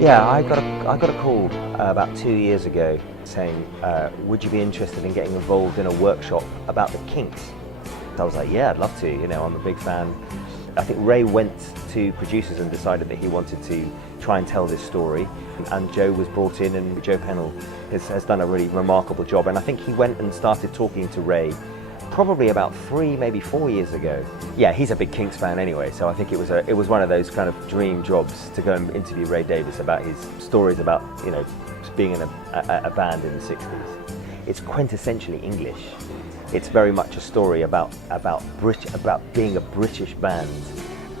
Yeah, I got a call about 2 years ago saying, would you be interested in getting involved in a workshop about the Kinks? I was like, yeah, I'd love to. You know, I'm a big fan. I think Ray went to producers and decided that he wanted to try and tell this story, and Joe was brought in, and Joe Pennell has done a really remarkable job. And I think he went and started talking to Ray probably about 3, maybe 4 years ago. Yeah, he's a big Kinks fan anyway, so I think it was one of those kind of dream jobs to go and interview Ray Davies about his stories about, you know, being in a band in the 60s. It's quintessentially English. It's very much a story about being a British band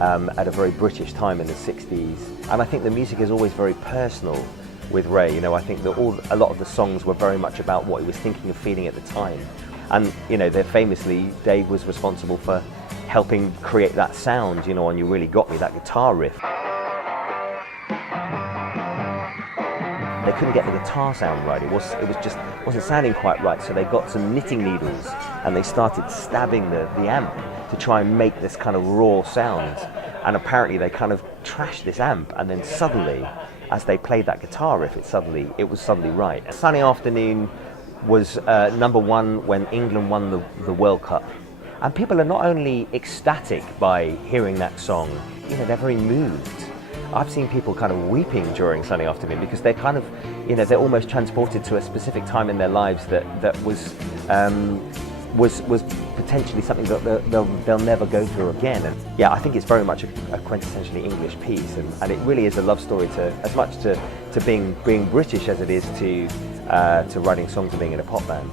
at a very British time in the 60s. And I think the music is always very personal with Ray. You know, I think that a lot of the songs were very much about what he was thinking and feeling at the time. And, you know, famously, Dave was responsible for helping create that sound, you know, and You Really Got Me, that guitar riff. They couldn't get the guitar sound right. It wasn't sounding quite right. So they got some knitting needles and they started stabbing the amp to try and make this kind of raw sound. And apparently they kind of trashed this amp, and then suddenly, as they played that guitar riff, it was suddenly right. A Sunny Afternoon was #1 when England won the World Cup. And people are not only ecstatic by hearing that song, you know, they're very moved. I've seen people kind of weeping during Sunny Afternoon because they're kind of, you know, they're almost transported to a specific time in their lives that was potentially something that they'll never go through again. And yeah, I think it's very much a quintessentially English piece, and it really is a love story as much to being British as it is to writing songs and being in a pop band.